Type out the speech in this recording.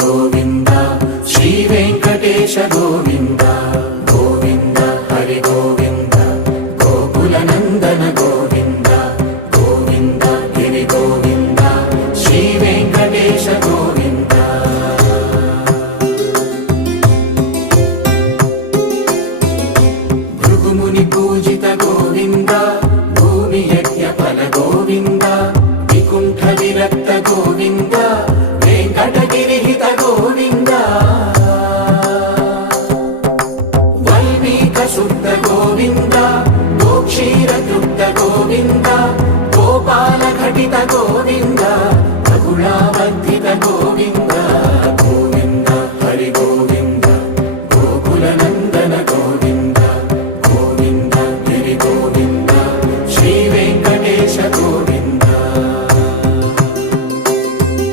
गोविन्द श्री वेङ्कटेश गोविन्द गोविन्द हरि गोविन्द गोकुलनन्दन गोविन्द गोविन्द गिरि गोविन्द श्री वेङ्कटेश गोविन्द भृगुमुनि पूजित गोविन्द भूमि यज्ञ फल गोविन्द विकुण्ठ विरक्त गोविन्द वेङ्कटगिरिहित गोविन्द वल्मीक शुद्ध गोविन्द गोक्षीरतृप्त गोविन्द गोपाल घटित गोविन्द रघुलावद्